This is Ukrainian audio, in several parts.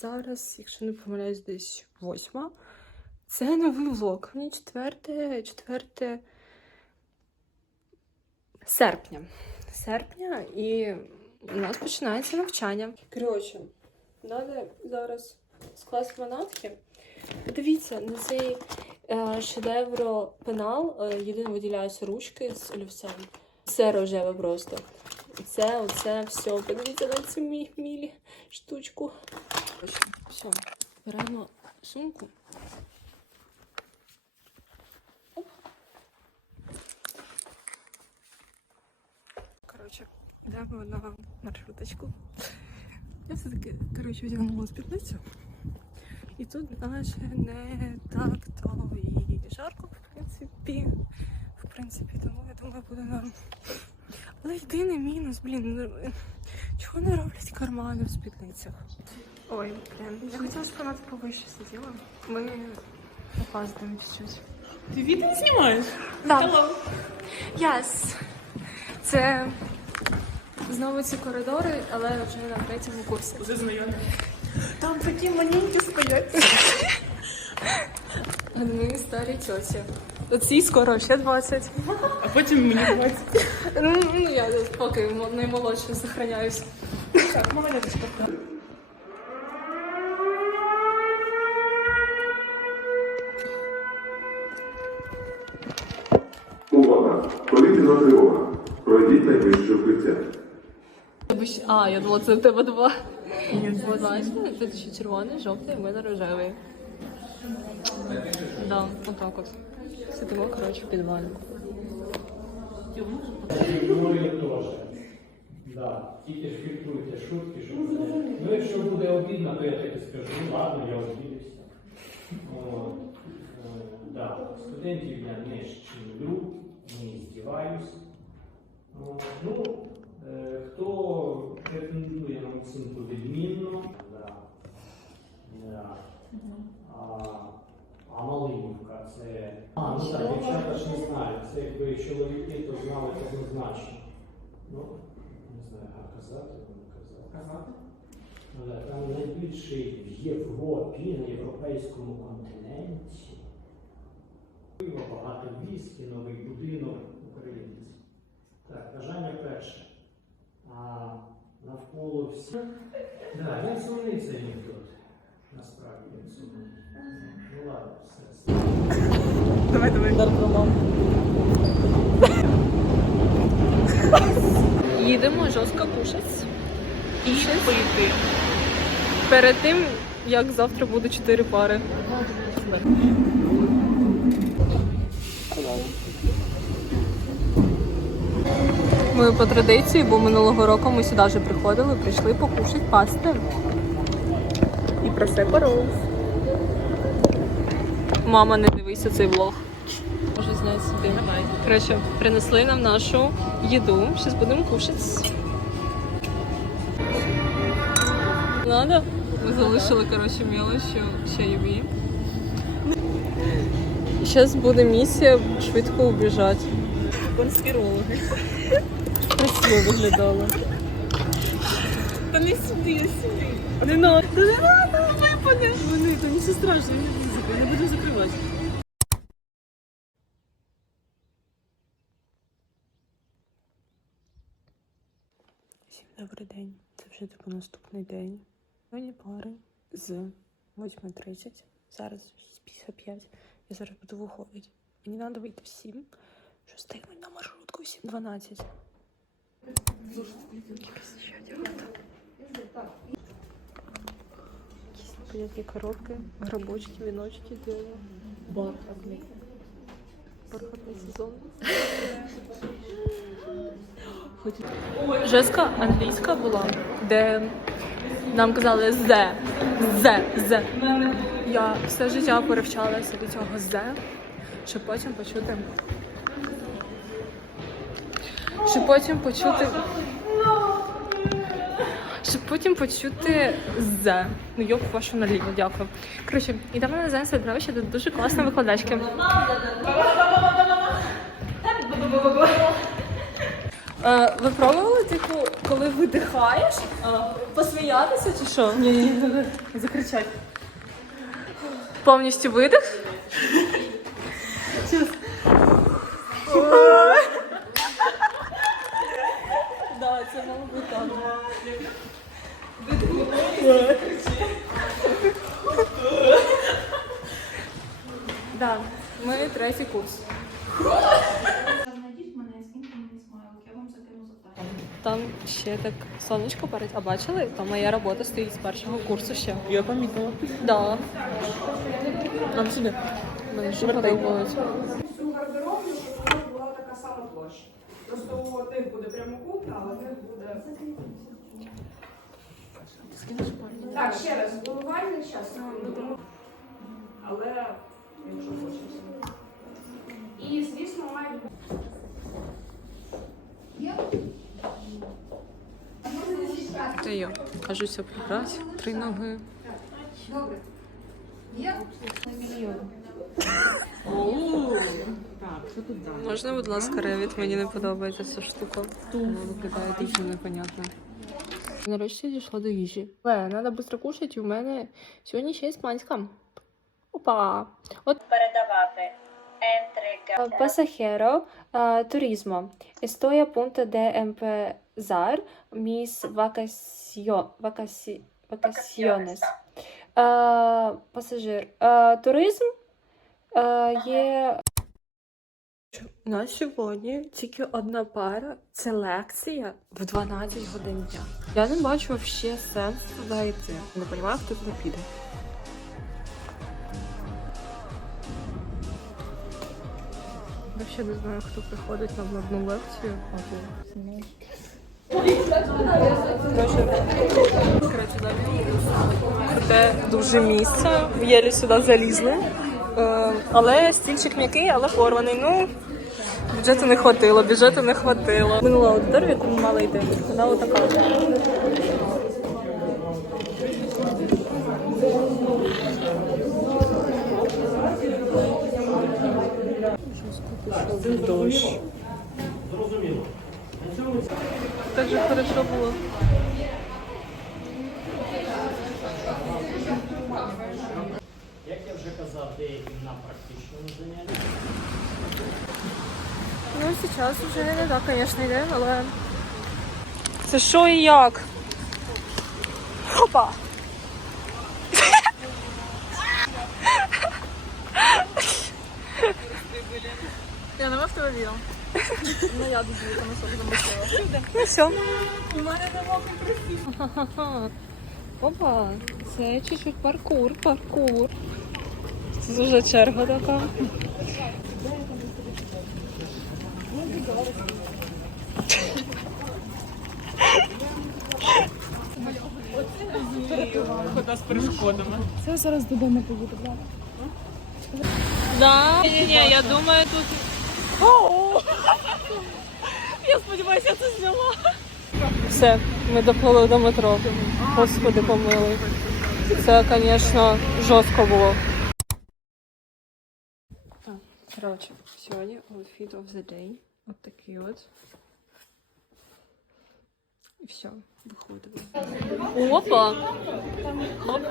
Зараз, якщо не помиляюсь, десь восьма. Це новий влог. Мені четверте, четверте серпня. Серпня і у нас починається навчання. Коротше, треба зараз скласти манатки. Подивіться на цей е, шедевро пенал. Е, єдине виділяються ручки з олівцем. Це рожеве просто. Це, оце, все. Подивіться на цю мі- мілі штучку. Все, беремо сумку. Оп. Коротше, йдемо на маршруточку. Я все-таки, коротше, вдягнула спідницю. І тут наче не так то і жарко, в принципі. В принципі, тому я думаю, буде норм. Але єдиний мінус, блін, ну, чого не роблять кармани в спідницях? Ой, блін, я хотіла, щоб вона повище сиділа. Ми опаздуємо чуть-чуть. Ти відео знімаєш? Да. Yes. Це знову ці коридори, але вже на третьому курсі. Уже знайомі. Там такі маленькі стоять. Ми старі тьоті. Оці скоро ще 20. А потім мені 20. Ну, ну, я поки мо- наймолодше сохраняюсь. Так, молодечка. А, я думала, це в тебе два. От тут ще червоний, жовтий, в мене рожевий. Да, отак от. Сидимо, коротше, в підвалі. Да. Тільки ж фільтруйте шутки, щоб. Ну, якщо буде обідно, то я таки скажу, ну ладно, я обідався. От. Е, Да. Студентів я не щемлю, не здіваюсь. Ну, е, хто претендує на оцінку відмінно, да. Да. А, а Малинівка це. А, ну так, дівчата ж не знають. Це якби чоловіки, то знали однозначно. Ну, не знаю, а казати, не казати. Але там найбільший в Європі, на європейському континенті. Багато віскі, новий будинок українець. Так, бажання перше. А навколо всіх. Так, він сумний цей анекдот. Насправді він сумний. Ну ладно, все. Давай, давай. Їдемо жорстко кушать. І пити. Перед тим, як завтра буде чотири пари. Ми по традиції, бо минулого року ми сюди вже приходили, прийшли покушати пасти. І про все поров. Мама, не дивися цей влог. Може зняти собі. Давай. Коротше, принесли нам нашу їду. Зараз будемо кушати. Надо? Ми залишили, коротше, мелочі чайові. Зараз буде місія швидко убіжати. Конспірологи. Красиво виглядало. Та не сюди, сюди. Не надо. Не надо, випаде. Вони, то нічого страшного, не буде, не буду закривати. Всім добрий день. Це вже типу наступний день. Сьогодні пари з 8.30. Зараз 6.55. Я зараз буду виходити. Мені треба вийти в 7, що встигнуть на маршрутку в 7.12. Якісь. Непонятні коробки, грибочки, віночки, дерева. Бархатний. Бархатний сезон. Жеска англійська була, де нам казали зе, зе, зе. Я все життя перевчалася до цього зе, щоб потім почути. Щоб потім почути. Щоб потім почути зе. Ну йоп, вашу наліво, дякую. Коротше, йдемо на зе середовище, тут дуже класна викладачка. Е, ви пробували, типу, коли видихаєш, посміятися чи що? Ні, ні, закричати. Повністю видих. Чус. Да, це мало бути так. Да, ми третій курс. Знайдіть мене, скиньте мені смайлик, я вам закину завдання. Там ще так сонечко перед. А бачили? Там моя робота стоїть з першого курсу ще. Я помітила. Да. Нам сюди. Мені дуже подобається. Цю гардеробну, щоб була така сама площа. Просто у тих буде прямокутна, а у них буде. Так, ще раз, головальний час. ну, тому- Але якщо хочеться. І, звісно, має бути. Та я кажуся прибрати три ноги. Добре. Можна, будь ласка, ревіт? Мені не подобається ця штука. Вона виглядає дуже непонятно. Нарешті дійшла до їжі. Але треба швидко кушати, і у мене сьогодні ще іспанська. Опа! От передавати. Pasajero ah, turismo. Estoy a punto de empezar mis vacacio- vacaci- vacaciones. Ah, пасажир. Ah, туризм ah, є У нас сьогодні тільки одна пара це лекція в 12 годин дня. Я не бачу взагалі сенс туди йти. Не розумію, хто туди піде. Взагалі не знаю, хто приходить нам на одну лекцію. Коротше, далі. Дуже місце. Єлі сюди залізли. Е, але стільчик м'який, але порваний. Ну, Бюджету не хватило, бюджету не хватило. Минула аудиторія, яку ми мали йти. Вона отака. Дощ. Так же хорошо було. Як я вже казав, деякі на практичному занятті. Ну, зараз вже не так, звісно, йде, але. Це що і як? Опа! Я не автомобілем. Ну я дуже там особо замислила. Ну все. У мене не Опа, це чуть-чуть паркур, паркур. Це дуже черга така. Це зараз додому поїду. Да. Ні, ні, я думаю, тут. Я сподіваюся, я це зняла. Все, ми доплили до метро. Господи, помилуй. Це, звісно, жорстко було. Коротше, сьогодні outfit of the day. От такий от. І все, виходимо. Опа! Оп.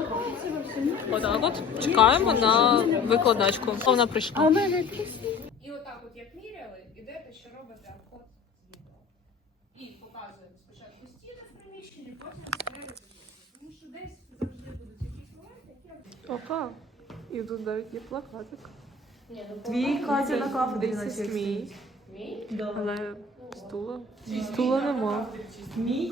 Отак от. Чекаємо на викладачку. Вона прийшла. І отак, от як міряли, ідете, що робите обход. І показуємо спочатку стіни в приміщенні, потім спереду. Тому що десь завжди будуть якісь моменти, які Опа. І тут навіть є плакатик. Твій Катя на кафедрі на мій. Але стула. Стула нема. Ну.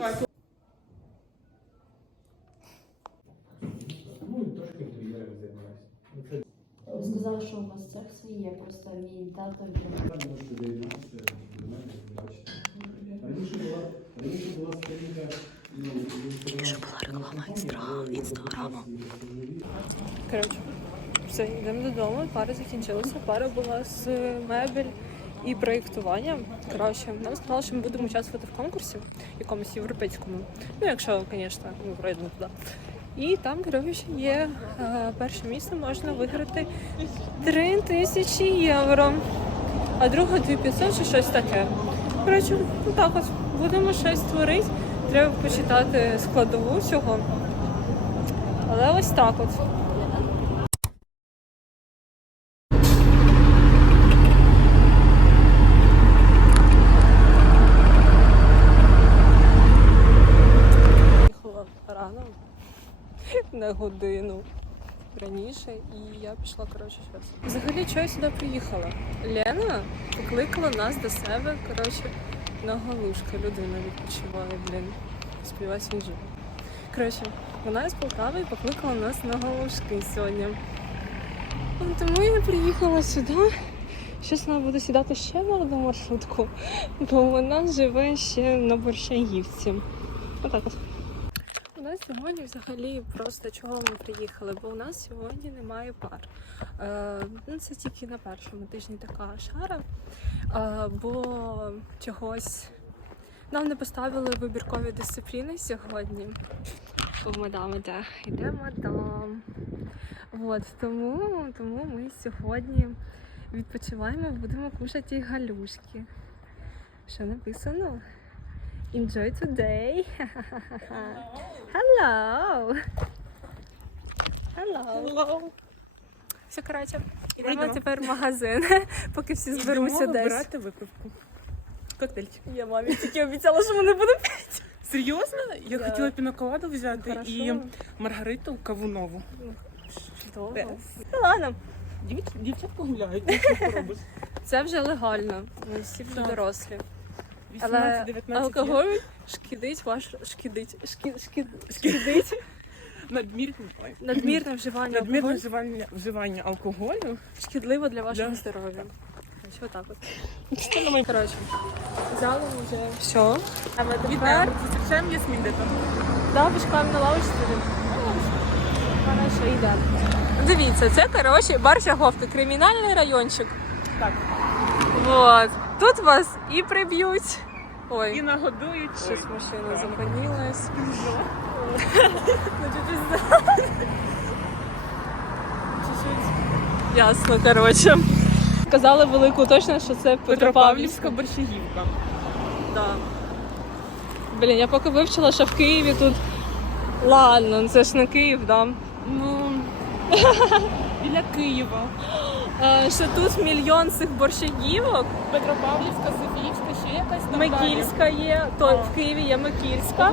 Сказали, що у вас секси є, просто мій тато Коротше, все, йдемо додому. Пара закінчилася. Пара була з мебель і проєктування. Коротше, нам сказали, що ми будемо участвувати в конкурсі, якомусь європейському. Ну, якщо, звісно, ми пройдемо туди. І там, коротше, є е, перше місце, можна виграти 3 тисячі євро, а друге 2500 чи щось таке. Коротше, так от будемо щось творити. Треба почитати складову цього. Але ось так от. Їхала рано на годину раніше, і я пішла коротше щось. Взагалі, чого я сюди приїхала? Лена покликала нас до себе, коротше, на галушка. Людина відпочиває, блін. Сподіваюсь, він. Коротше, вона із Полтави і покликала нас на галушки сьогодні. Ну, Тому я приїхала сюди. Щось вона буде сідати ще на одну маршрутку, бо вона живе ще на Борщагівці. Отак от. Сьогодні взагалі просто чого ми приїхали, бо у нас сьогодні немає пар. Е, ну, це тільки на першому тижні така шара, е, бо чогось нам не поставили вибіркові дисципліни сьогодні. У мадам іде. Іде мадам. От, тому, тому ми сьогодні відпочиваємо, будемо кушати галюшки. Що написано? Enjoy today. Hello. Hello. Hello. Все, коротше, йдемо тепер в магазин, поки всі зберуться десь. вибирати випивку. Коктейльчик. Я мамі тільки обіцяла, що ми не будемо пити. Серйозно? Я Да. хотіла піноколаду взяти Хорошо. і Маргариту кавунову. Чудово. Ну ладно, Дівч- Дівчатка гуляють, ну що поробиш. це вже легально. Ми всі вже Так. дорослі. Але 18-19 алкоголь шкідить ваш шкідить, шкі, шкі, шкідить надмірне, ой, надмірне вживання надмірне алкоголю вживання, вживання алкоголю. шкідливо для вашого Да. здоров'я. Що так от. Що на моїй Коротше, взяли вже все. А ми тепер Вітаємо, зустрічаємо Ясмін де там. да, почекаємо на лавочці. Хорошо, йде. Дивіться, це коротше Барщаговка, кримінальний райончик. Так. Вот. Тут вас і приб'ють. Ой. І нагодують. Щось машина зупинилась. Ну. Ясно, коротше. Сказали велику точно, що це Петропавлівська борщагівка. Да. Блін, я поки вивчила, що в Києві тут. Ладно, це ж не Київ, да. Ну, біля Києва. Е, що тут мільйон цих борщагівок. Петропавлівська, якась там. Микільська є, то А. в Києві є Микільська.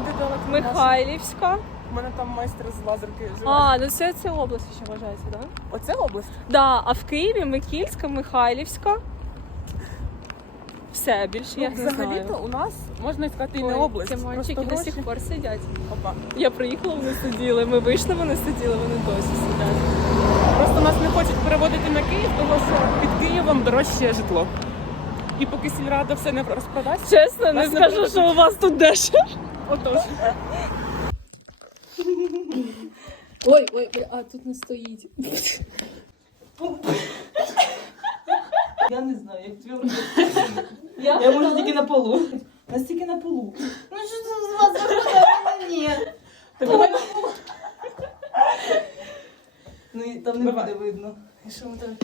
Михайлівська. У мене там майстер з лазерки живе. А, ну це, це область ще вважається, так? Да? Оце область? Да, а в Києві Микільська, Михайлівська. Все, більше я Ну, не Взагалі-то у нас можна сказати і Ой, не область. Ці мальчики до гроші. сих пор сидять. Опа. Я приїхала, вони сиділи. Ми вийшли, вони сиділи, вони досі сидять. Просто нас не хочуть переводити на Київ, тому що під Києвом дорожче житло. І поки сільрада все не розпродасть, Чесно, не скажу, що у вас тут дешево. отож. Ой, ой, бля, а тут не стоїть. Я не знаю, як твердо. Я, Я можу тільки на полу. Нас тільки на полу. Ну що це з вас за Ні. Ну і там не буде видно. І що ми там?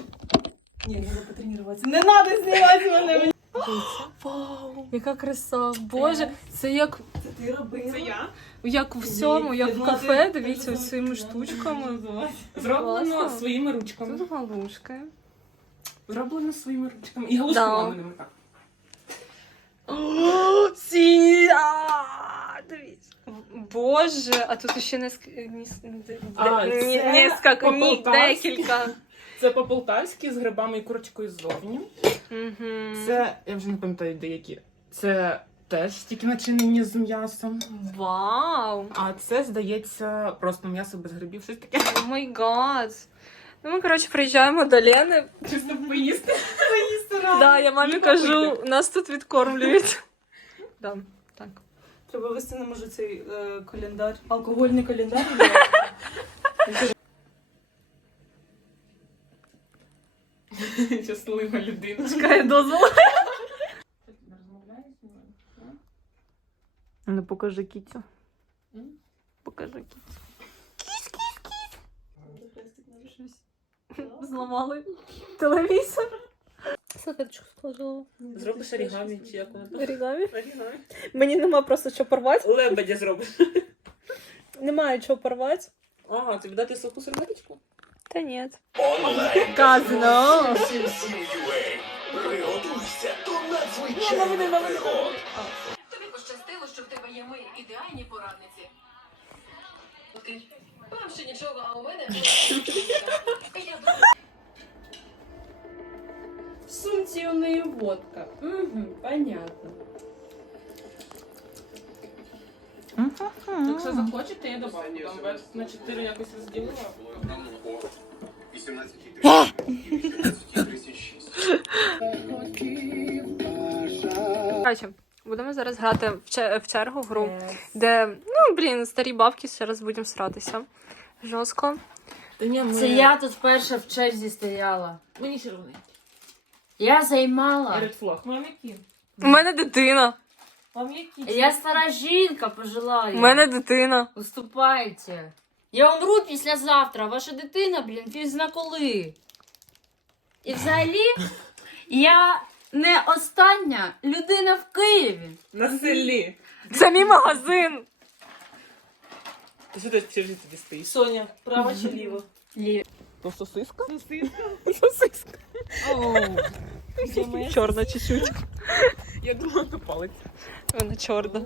Ні, треба потренуватися. Не треба знімати мене. Вау, яка краса. Боже, це як, Це ти робила. Це я. як в всьому, як в кафе. Дивіться, цими штучками. Зроблено Класно. своїми ручками. Тут галушки. Зроблено своїми ручками. І галушки Да. ламаними так. Сі! Дивіться. Боже, а тут ще не А, це несколько, ні, по-полтавськи. декілька. Це по-полтавськи з грибами і курочкою ззовні. Це, я вже не пам'ятаю деякі. Це теж тільки начинені з м'ясом. Вау! А це, здається, просто м'ясо без грибів, щось таке. О май гад! Ну, ми, коротше, приїжджаємо до Лени. Чисто поїсти. Да, я мамі кажу, нас тут відкормлюють. Да, так. Треба вести нам уже цей е, календар. Алкогольний календар. Щаслива людина. Чекає дозвол. Ну покажи кітю. Покажи кіт. Щось Зламали телевізор. Салфеточку сложила. Зробиш орігамі чи як воно там? Орігамі. Орігамі. Мені нема просто що порвати. Лебедя зробиш. Немає чого порвати. Ага, тобі дати соку серветочку? Та ні. Казно. Тобі пощастило, що в тебе є ми ідеальні порадниці. Вам ще нічого, а у мене В сумці у неї водка. Угу, понятно. Якщо захочете, я добавлю. Там на 4 якось розділила. Коротше, будемо зараз грати в, че- в чергу гру, де, ну, блін, старі бабки ще раз будемо сратися. Жорстко. Це я тут перша в черзі стояла. Мені червоний. Я займала. Flag. Мам. У мене дитина. Мам. Я стара жінка, У мене дитина. Уступайте. Я умру післязавтра, а ваша дитина, блін, пізна коли. І взагалі, я не остання людина в Києві. На селі. Це мій магазин. Ти що ти черзі стоїш? Соня, право чи ліво? Лі- То сосиска? Сосиска. Оу. Чорна чуть-чуть. Я думала, то палець. Вона чорна.